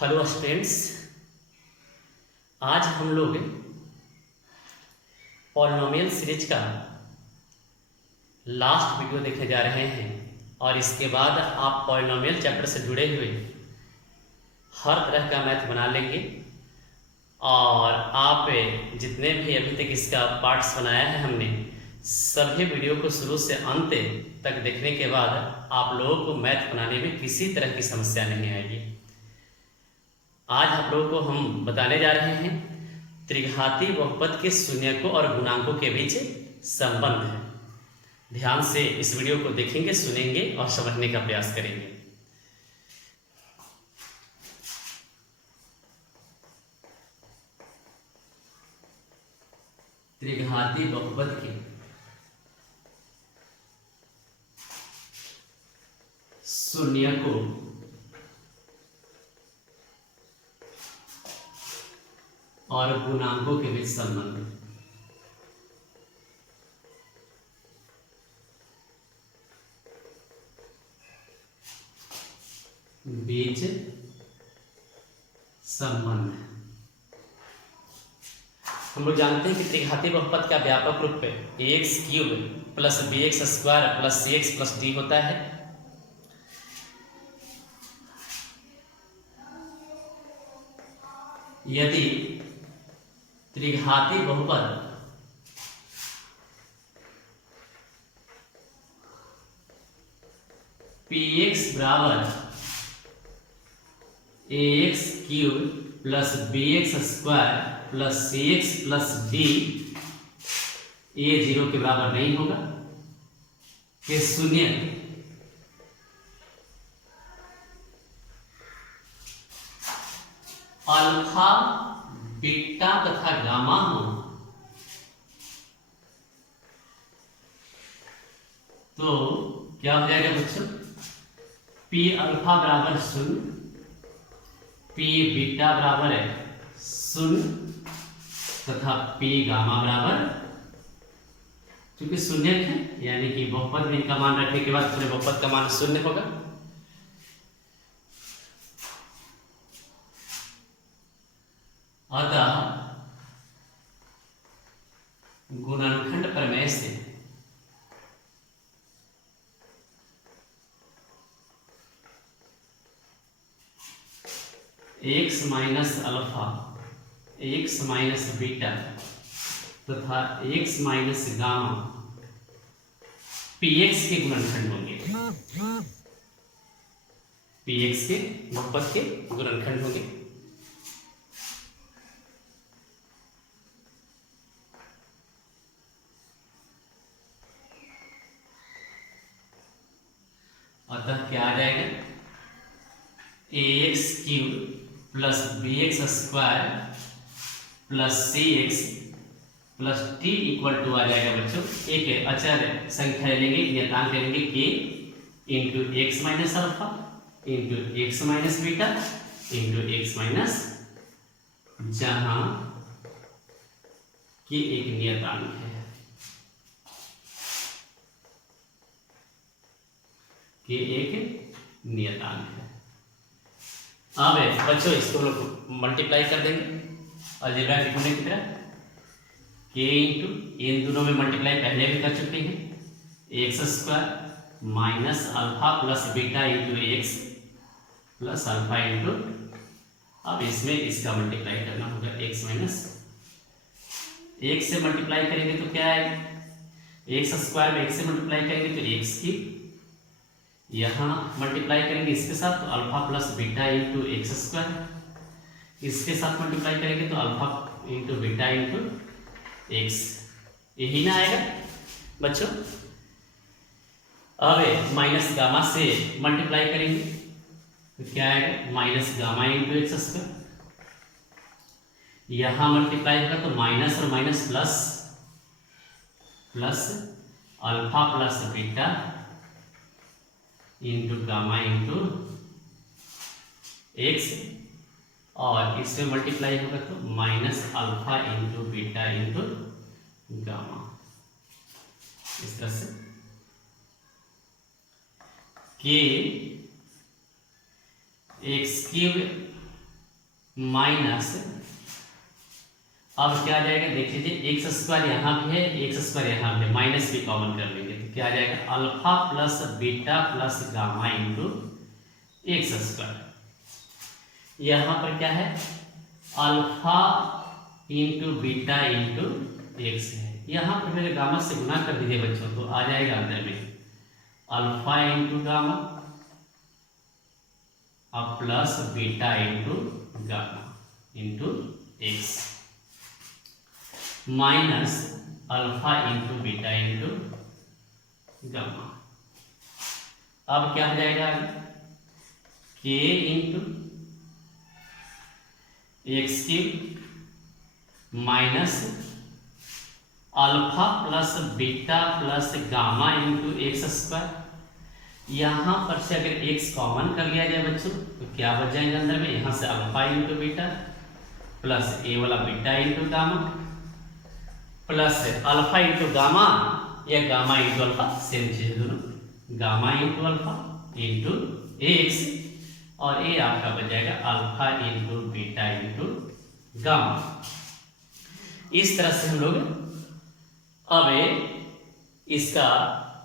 Hello students, आज हम लोग पॉलिनोमियल सीरीज का लास्ट वीडियो देखने जा रहे हैं और इसके बाद आप पॉलिनोमियल चैप्टर से जुड़े हुए हर तरह का मैथ बना लेंगे और आप जितने भी अभी तक इसका पार्ट्स बनाया है हमने सभी वीडियो को शुरू से अंत तक देखने के बाद आप लोगों को मैथ बनाने में किसी तरह की समस्या नहीं आएगी। आज आप लोगों को हम बताने जा रहे हैं त्रिघाती बहुपद के शून्यकों और गुणांकों के बीच संबंध है। ध्यान से इस वीडियो को देखेंगे, सुनेंगे और समझने का प्रयास करेंगे। त्रिघाती बहुपद के शून्यकों और गुणांकों के बीच संबंध। बीच संबंध हम लोग जानते हैं कि त्रिघाती बहुपद का व्यापक रूप ax cube plus bx square plus cx plus d होता है। यदि त्रिघाती बहुपद px बराबर ax cube plus bx square plus cx plus d ये 0 के बराबर नहीं होगा कि शून्य अल्फा बीटा तथा गामा हो तो क्या हो जाएगा बच्चों? पी अल्फा बराबर 0, पी बीटा बराबर है 0 तथा पी गामा बराबर, क्योंकि शून्य है यानी कि बहुपद में इनका मान रखने के बाद पूरे बहुपद का मान 0 होगा। अतः गुणनखंड प्रमेय से x minus alpha, x minus beta तथा x माइनस गामा px के गुणनखंड होंगे। px के बहुपद के गुणनखंड होंगे। अतः क्या आ जाएगा? ax cube plus bx square plus cx plus t equal to आ जाएगा बच्चों एक अचर संख्या ले लेंगे, नियतांक ले लेंगे k into x minus alpha into x minus beta into x minus, जहां k एक नियतांक है, k एक नियतांक है। अब बच्चों इसको लोग मल्टीप्लाई कर देंगे अलजेब्रा के गुणे की तरह। k इंटू इन दोनों में मल्टीप्लाई पहले भी कर चुके हैं, x square minus alpha plus beta into x plus alpha into, अब इसमें इसका मल्टीप्लाई करना होगा एक्स माइनस, एक से मल्टीप्लाई करेंगे तो क्या आएगा? एक्स स्क्वायर में एक से मल्टीप्लाई करेंगे तो एक्स की, यहाँ मल्टीप्लाई करेंगे इसके साथ तो alpha plus beta into x square, इसके साथ मल्टीप्लाई करेंगे तो alpha into beta into x, यही ना आएगा बच्चों। अब माइनस गामा से मल्टीप्लाई करेंगे तो क्या आएगा? Minus gamma into x square, यहाँ मल्टीप्लाई होगा तो माइनस और minus plus, plus alpha plus beta into gamma into x, और इसमें मल्टीप्लाई होगा तो minus alpha into beta into gamma, इस तरह से के एक्स क्यूब माइनस, अब क्या आ जाएगा देख लीजिए, एक्स स्क्वायर यहाँ भी है, एक्स स्क्वायर यहाँ भी है, माइनस भी कॉमन कर लेंगे तो क्या आ जाएगा, alpha plus beta plus gamma into x square. यहाँ पर क्या है, alpha into beta into x है। यहाँ पर मेरे गामा से गुना कर दीजिए बच्चों, तो आ जाएगा अंदर में अल्फा इंटू गामा और plus beta into gamma into x minus alpha into beta into gamma. अब क्या हो जाएगा, के into x cube minus alpha plus beta plus gamma into x square. यहाँ पर से अगर एक्स कॉमन कर लिया जाए बच्चों तो क्या बच जाएंगे अंदर में, यहाँ से अल्फा इंटू बीटा प्लस ए वाला beta into gamma plus alpha into gamma या गामा इंटू अल्फा, सेम चीज दोनों, gamma into alpha into x और ये आपका बच जाएगा alpha into beta into gamma. इस तरह से हम लोग अब इसका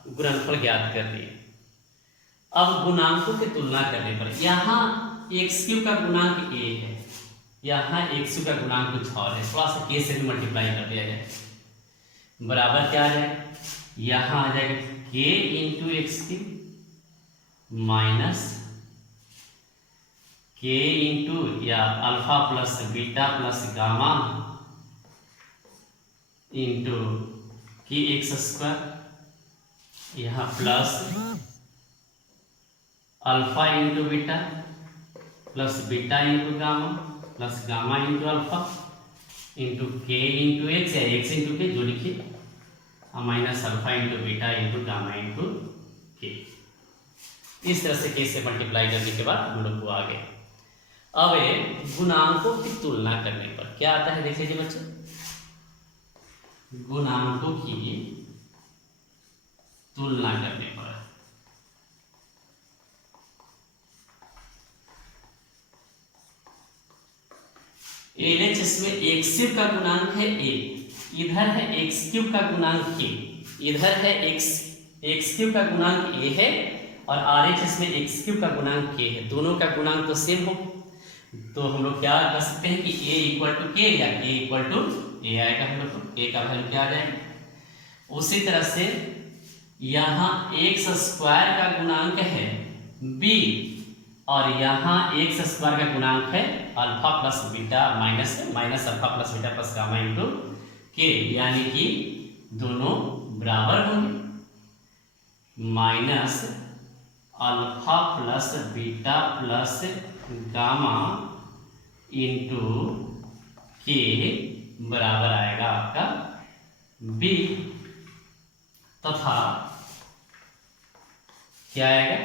गुणनफल ज्ञात कर लिए। अब गुणांकों की तुलना करने पर यहाँ एक्स क्यूब का गुणांक ए है, यहाँ एक्स क्यूब का गुणांक कुछ और है, थोड़ा सा के से भी मल्टीप्लाई कर दिया जाए, बराबर क्या आ जाएगा, यहाँ आ जाएगा के इंटू एक्स क्यूब माइनस के इंटू या alpha plus beta plus gamma into के एक्स स्क्वायर, यहाँ plus alpha into beta plus beta into gamma plus gamma into alpha into के इंटू एक्स या एक्स इंटू के जो लिखिए minus alpha into beta into gamma into के। इस तरह से के से मल्टीप्लाई करने के बाद हम लोग को आ गए। अब गुणांकों की तुलना करने पर क्या आता है देख लीजिए बच्चों, गुणांकों की तुलना करने पर एलएचएस में एक्स क्यूब का गुणांक है ए, इधर है एक्स क्यूब का गुणांक के, इधर है एक्स क्यूब का गुणांक ए है और आरएचएस में एक्स क्यूब का गुणांक के है, दोनों का गुणांक तो सेम हो, तो हम लोग क्या कर सकते हैं कि ए इक्वल टू के या के इक्वल टू ए आएगा, हम लोग को ए का वैल्यू क्या आ जाएगा। उसी तरह से यहाँ एक्स स्क्वायर का गुणांक है बी और यहाँ एक्स स्क्वायर का गुणांक है alpha plus beta minus alpha plus beta plus gamma into के, यानी कि दोनों बराबर होंगे, minus alpha plus beta plus gamma into के बराबर आएगा आपका बी, तथा क्या आएगा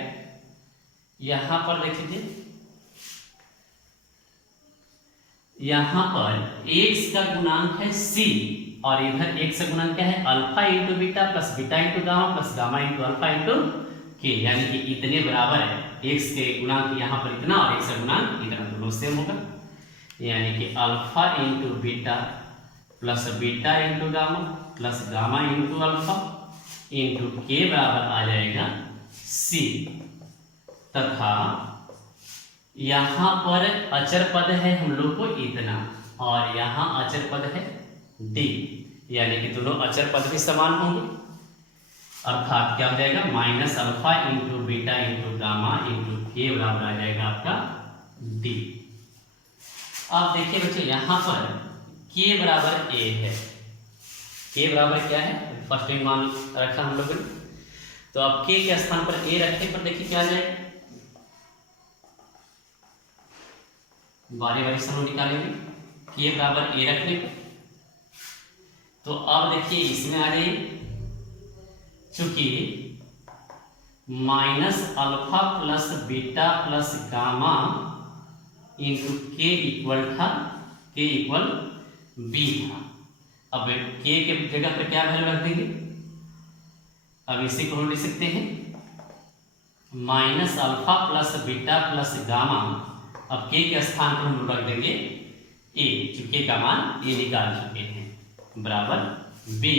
यहां पर देख लीजिए, यहां पर x का गुणांक है c और इधर x का गुणांक क्या है alpha into beta plus beta into gamma plus gamma into alpha into के, यानी कि इतने बराबर है, x के गुणांक यहाँ पर इतना और x का गुणांक इतना, दोनों सेम होगा, यानी कि alpha into beta plus beta into gamma plus gamma into alpha into के बराबर आ जाएगा c, तथा यहाँ पर अचर पद है हम लोग को इतना और यहाँ अचर पद है d, यानी कि दोनों अचर पद भी समान होंगे, अर्थात क्या हो जाएगा minus alpha into beta into gamma into के बराबर आ जाएगा आपका d। अब देखिए बच्चों यहाँ पर k बराबर a है, k बराबर क्या है फर्स्ट में मान रखा हम लोगों ने, तो अब k के स्थान पर a रखने पर देखिए क्या आ जाएगा, बारी बारी से हम निकालेंगे, k बराबर a रखने पर, तो अब देखिए इसमें आ जाइए, चूंकि minus alpha plus beta plus gamma into के इक्वल था, के इक्वल बी था, अब के जगह पर क्या वैल्यू रख देंगे, अब इसी को हम लिख सकते हैं minus alpha plus beta plus gamma अब के के स्थान पर हम रख देंगे ए, चूंकि का मान ए निकाल चुके हैं, बराबर बी।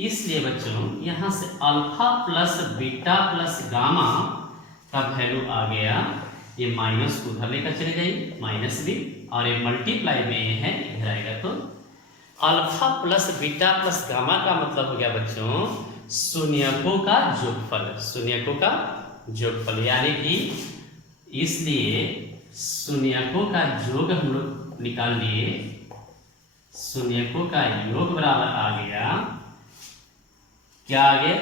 इसलिए बच्चों यहां से alpha plus beta plus gamma का वैल्यू आ गया, ये माइनस को उधर लेकर चले जाइए, माइनस बी, और ये मल्टीप्लाई में ये है इधर आएगा, तो alpha plus beta plus gamma का मतलब हो गया बच्चों शून्यकों का जोगफल, शून्यकों का जोगफल, यानी कि इसलिए शून्यकों का योग हम लोग निकाल लिए, शून्यकों का योग बराबर आ गया, क्या आ गया,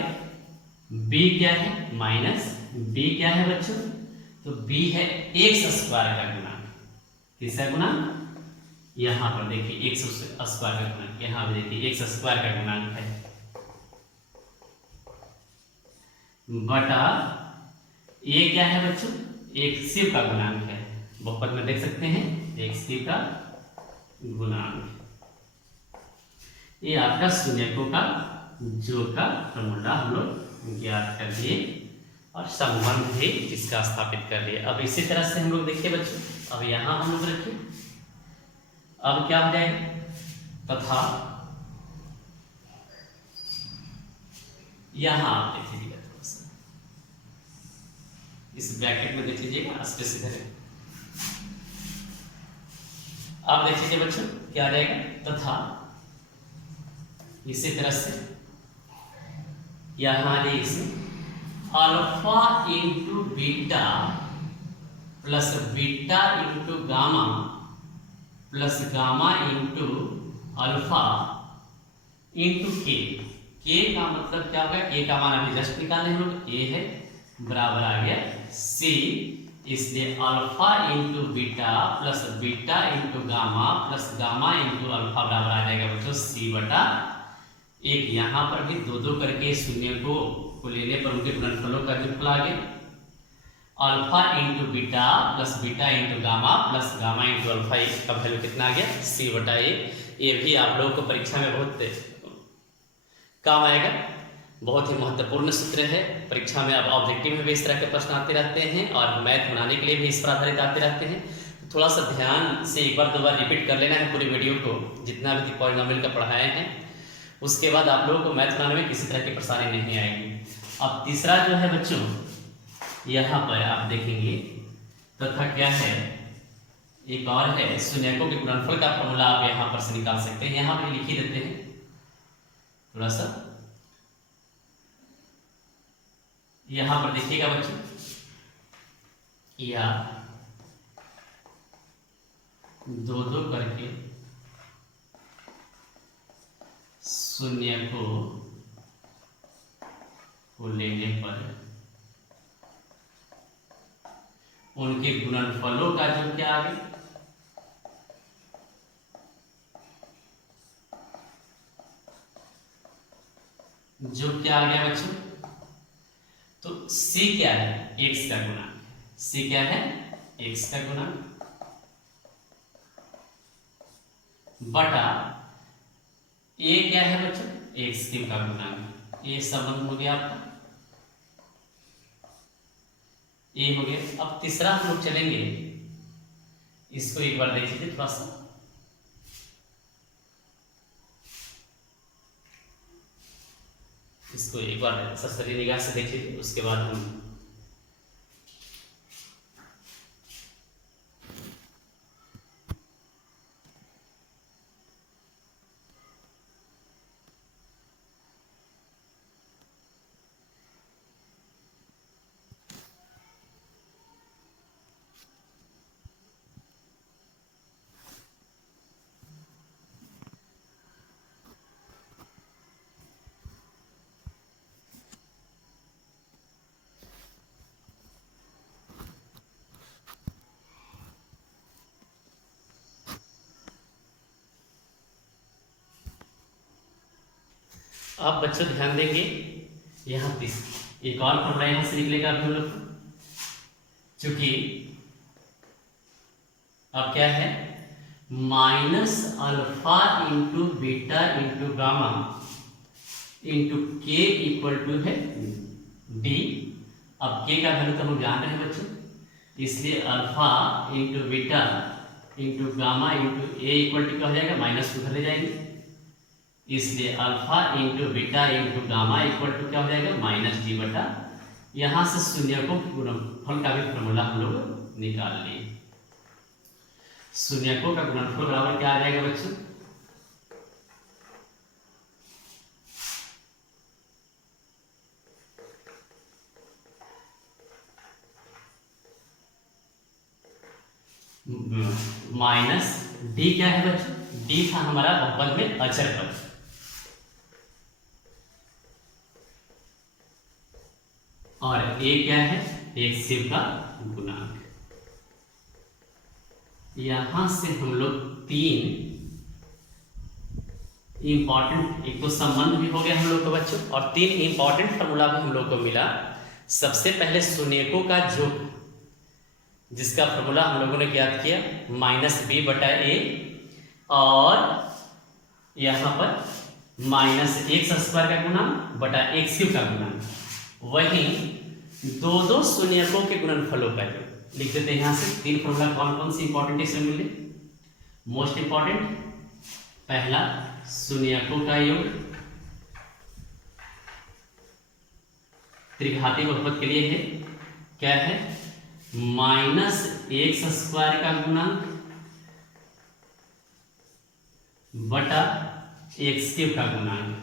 b क्या है माइनस, b क्या है बच्चों, तो b है एक्स स्क्वायर का गुणांक, किसका गुणांक, यहां पर देखिए एक्स स्क्वायर का गुणांक, यहां पर देखिए एक्स स्क्वायर का गुणांक है, बटा ये क्या है बच्चों, एक्स क्यूब का गुणांक है, बहुपद में देख सकते हैं एक्स क्यूब का गुणांक, ये आपका शून्यकों का योग का फॉर्मूला हम लोग ज्ञात कर दिए और संबंध भी इसका स्थापित कर लिए। अब इसी तरह से हम लोग देखिए बच्चों, अब यहां हम लोग रखिए, अब क्या हो जाएगा, तथा यहां आप देख लीजिएगा, थोड़ा सा इस ब्रैकेट में देख लीजिएगा, स्पेस इधर है, आप देख लीजिए बच्चों क्या आ जाएगा, तथा इसी तरह से यहां alpha into beta plus beta into gamma plus gamma into alpha into के का मतलब क्या होगा, के का मान अभी जस्ट निकालने हम लोग, ए है बराबर आ गया सी, इसलिए alpha into beta plus beta into gamma plus gamma into alpha बराबर आ जाएगा बच्चों सी बटा एक, यहां पर भी दो दो करके शून्य को लेने पर उनके गुणनफलों का जोगफल आ गया, alpha into beta plus beta into gamma plus gamma into alpha का वैल्यू कितना आ गया सी बटा एक। ये भी आप लोगों को परीक्षा में बहुत काम आएगा, बहुत ही महत्वपूर्ण सूत्र है, परीक्षा में अब ऑब्जेक्टिव में भी इस तरह के प्रश्न आते रहते हैं और मैथ बनाने के लिए भी इस पर आधारित आते रहते हैं, तो थोड़ा सा ध्यान से एक बार दो बार रिपीट कर लेना है पूरी वीडियो को, जितना भी पॉलिनोमियल का पढ़ाए हैं, उसके बाद आप लोगों को मैथ बनाने में किसी तरह की परेशानी नहीं आएगी। अब तीसरा जो है बच्चों, यहाँ पर आप देखेंगे तथा क्या है, एक और है शून्यकों के गुणनफल का फॉर्मूला आप यहाँ पर से निकाल सकते हैं, यहाँ पर लिख ही देते हैं थोड़ा सा, यहाँ पर देखिएगा बच्चों, या दो दो करके शून्य को लेने पर उनके गुणनफलों का जो क्या आ गया, जो क्या आ गया बच्चों, तो c क्या है x का गुणांक, c क्या है x का गुणांक बटा a क्या है बच्चों x क्यूब का गुणांक, ये संबंध हो गया आपका, ये हो गया। अब तीसरा हम लोग चलेंगे, इसको एक बार देख लीजिए थोड़ा सा, इसको एक बार सरसरी निगाह से देख लीजिए, उसके बाद हम आप बच्चों ध्यान देंगे, यहाँ एक और फॉर्मूला यहाँ से निकलेगा अभी हम लोग, चूंकि अब क्या है minus alpha into beta into gamma into के इक्वल टू है डी। अब के का वैल्यू तो हम जान रहे हैं बच्चों, इसलिए alpha into beta into gamma into A equal to क्या हो जाएगा, माइनस उधर ले जाएंगे, इसलिए alpha into beta into gamma equal to क्या हो जाएगा, माइनस डी बटा, यहाँ से शून्यकों के गुणनफल का भी फॉर्मूला हम लोग निकाल लिए। शून्यकों का गुणनफल बराबर क्या आ जाएगा बच्चों, माइनस डी क्या है बच्चों, डी था हमारा बहुपद में अचर पद, और ए क्या है, एक शिव का गुणांक। यहां से हम लोग तीन इंपॉर्टेंट, एक तो संबंध भी हो गया हम लोग को बच्चों, और तीन इंपॉर्टेंट फॉर्मूला भी हम लोग को मिला। सबसे पहले शून्यकों का योग, जिसका फॉर्मूला हम लोगों ने ज्ञात किया माइनस बी बटा ए, और यहाँ पर माइनस एक्स स्क्वायर का गुणन बटा एक्स क्यूब का गुणन। वहीं दो दो शून्यकों के गुणनफलों का योग लिख देते हैं। यहाँ से तीन फॉर्मूला कौन कौन सी इंपॉर्टेंट इसमें मिले, मोस्ट इंपॉर्टेंट पहला शून्यकों का योग त्रिघाती बहुपद के लिए है, क्या है, माइनस एक्स स्क्वायर का गुणांक बटा एक्स क्यूब का गुणांक।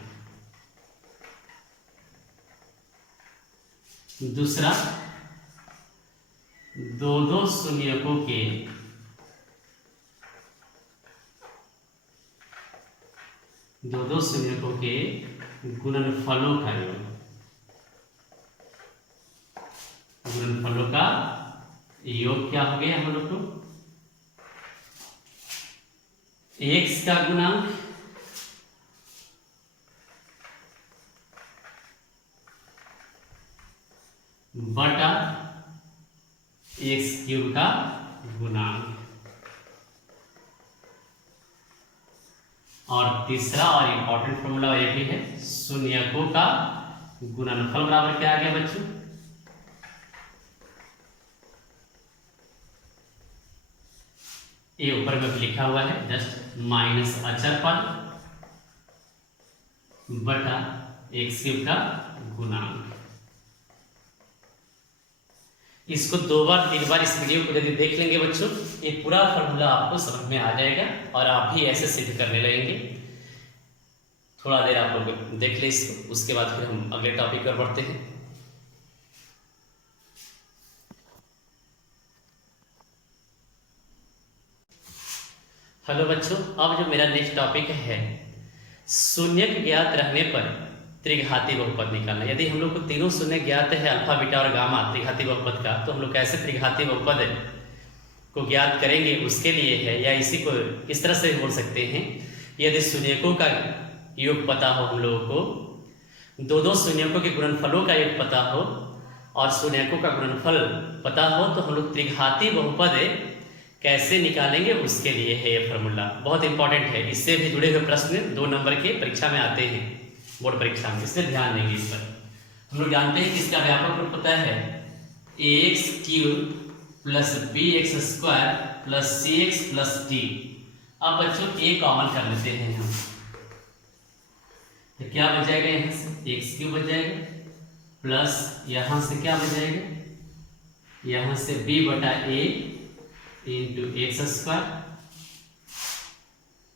दूसरा दो दो शून्यकों के गुणनफलों का योग, गुणनफलों का योग क्या हो गया हम लोग को, एक्स का गुणांक बटा एक्स क्यूब का गुणांक। और तीसरा और इंपॉर्टेंट फॉर्मूला ये भी है, शून्यकों का गुणनफल बराबर क्या आ गया बच्चों, ये ऊपर में लिखा हुआ है जस्ट माइनस अचर पद बटा एक्स क्यूब का गुणांक। इसको दो बार तीन बार इस वीडियो को यदि देख लेंगे बच्चों, ये पूरा फॉर्मूला आपको समझ में आ जाएगा और आप भी ऐसे सिद्ध करने लगेंगे। थोड़ा देर आप लोग देख ले इसको, उसके बाद फिर हम अगले टॉपिक पर बढ़ते हैं। हेलो बच्चों, अब जो मेरा नेक्स्ट टॉपिक है, शून्यक ज्ञात रहने पर त्रिघाती बहुपद निकालना। यदि हम लोग को तीनों शून्य ज्ञात है, अल्फा बीटा और गामा त्रिघाती बहुपद का, तो हम लोग कैसे त्रिघाती बहुपद को ज्ञात करेंगे उसके लिए है, या इसी को इस तरह से बोल सकते हैं, यदि शून्यकों का योग पता हो, हम लोगों को दो दो शून्यकों के गुणनफलों का योग पता हो और शून्यकों का गुणनफल पता हो, तो हम लोग त्रिघाती बहुपद कैसे निकालेंगे उसके लिए है ये फॉर्मूला। बहुत इंपॉर्टेंट है, इससे भी जुड़े हुए प्रश्न 2 नंबर के परीक्षा में आते हैं, बोर्ड परीक्षा में, इसलिए ध्यान देंगे इस पर। हम लोग जानते हैं कि इसका व्यापक रूप पता है ax cube plus bx square plus cx plus d। अब बच्चों a कॉमन कर लेते हैं हम, तो क्या बच जाएगा, यहाँ से एक्स क्यूब बच जाएगा, प्लस यहाँ से क्या बच जाएगा, यहाँ से b बटा a इंटू एक्स स्क्वायर,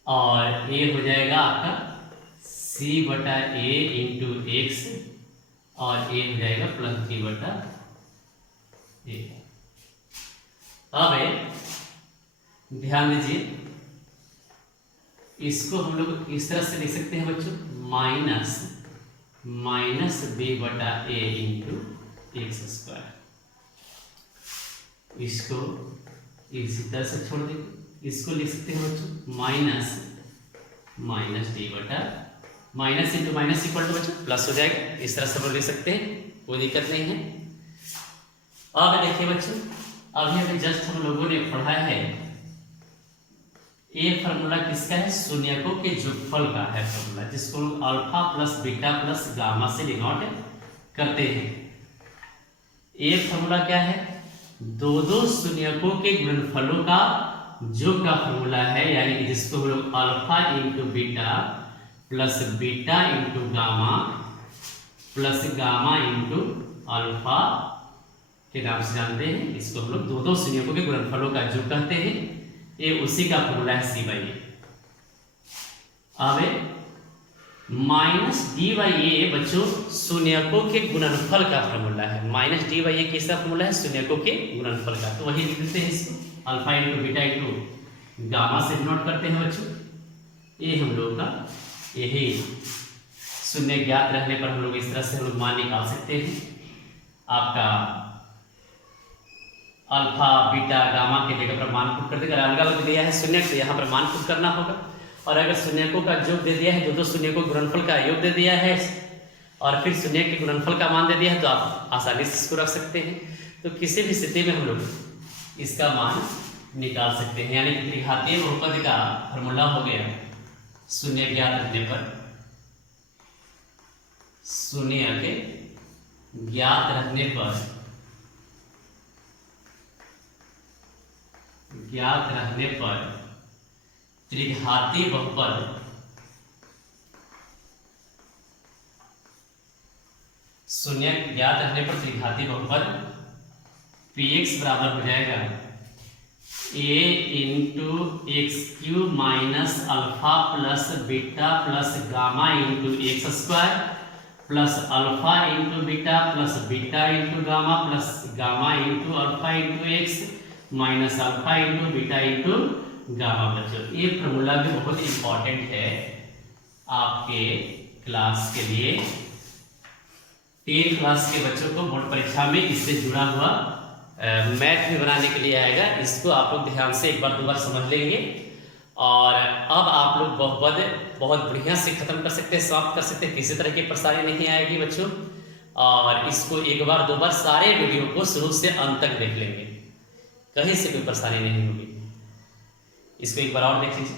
और a हो जाएगा आपका c बटा a इंटू एक्स, और a हो जाएगा प्लस b बटा a। अब ध्यान दीजिए, इसको हम लोग इस तरह से लिख सकते हैं बच्चों, माइनस b बटा a इंटू एक्स स्क्वायर। इसको इसी तरह से छोड़ देंगे, इसको लिख सकते हैं बच्चों माइनस डी बटा, minus into minus equal to बच्चों प्लस हो जाएगा। इस तरह से हम लोग लिख सकते हैं, कोई दिक्कत नहीं है। अब देखिए बच्चों, अभी जस्ट हम लोगों ने पढ़ा है, ये फॉर्मूला किसका है, शून्यकों के योगफल का है फॉर्मूला, जिसको alpha plus beta plus gamma से डिनोट करते हैं। ये फॉर्मूला क्या है, दो शून्यकों के गुणनफलों का योग का फॉर्मूला है, यानी कि जिसको हम लोग alpha into beta plus beta into gamma plus gamma into alpha के नाम से जानते हैं। इसको हम लोग दो शून्यकों के गुणनफलों का योग कहते हैं। ये उसी का फॉर्मूला है सी बाई ए। अब माइनस डी बाई ए बच्चों शून्यकों के गुणनफल का फॉर्मूला है। माइनस डी बाई ए किसका फॉर्मूला है? शून्यकों के गुणनफल का। तो वही लिख देते हैं इसको, alpha into beta into gamma से नोट करते हैं बच्चों। ये हम लोग का यही शून्य ज्ञात रहने पर हम लोग इस तरह से हम लोग मान निकाल सकते हैं। आपका अल्फा बीटा गामा के जगह पर मान पुट कर देगा। अलग अलग दिया है शून्य तो यहाँ पर मान पुट करना होगा। और अगर शून्यकों का योग दे दिया है, दो शून्यकों गुणनफल का योग दे दिया है और फिर शून्य के गुणनफल का मान दे दिया है, तो आप आसानी से इसको रख सकते हैं। तो किसी भी स्थिति में हम लोग इसका मान निकाल सकते हैं। यानी कि त्रिघातीय बहुपद का फॉर्मूला हो गया शून्य ज्ञात रहने पर, शून्य के ज्ञात रहने पर त्रिघातीय बहुपद शून्य ज्ञात रहने पर त्रिघातीय बहुपद px बराबर हो जाएगा a into x cube minus alpha plus beta plus gamma into x square plus alpha into beta plus beta into gamma plus gamma into alpha into x minus alpha into beta into gamma. बच्चों ये formula भी बहुत important है आपके class के लिए। 10 class के बच्चों को बोर्ड परीक्षा में इससे जुड़ा हुआ मैथ भी बनाने के लिए आएगा। इसको आप लोग ध्यान से एक बार दो बार समझ लेंगे और अब आप लोग बहुपद बहुत बढ़िया से खत्म कर सकते हैं, समाप्त कर सकते हैं। किसी तरह की परेशानी नहीं आएगी बच्चों। और इसको एक बार दो बार सारे वीडियो को शुरू से अंत तक देख लेंगे, कहीं से कोई परेशानी नहीं होगी। इसको एक बार और देख लीजिए।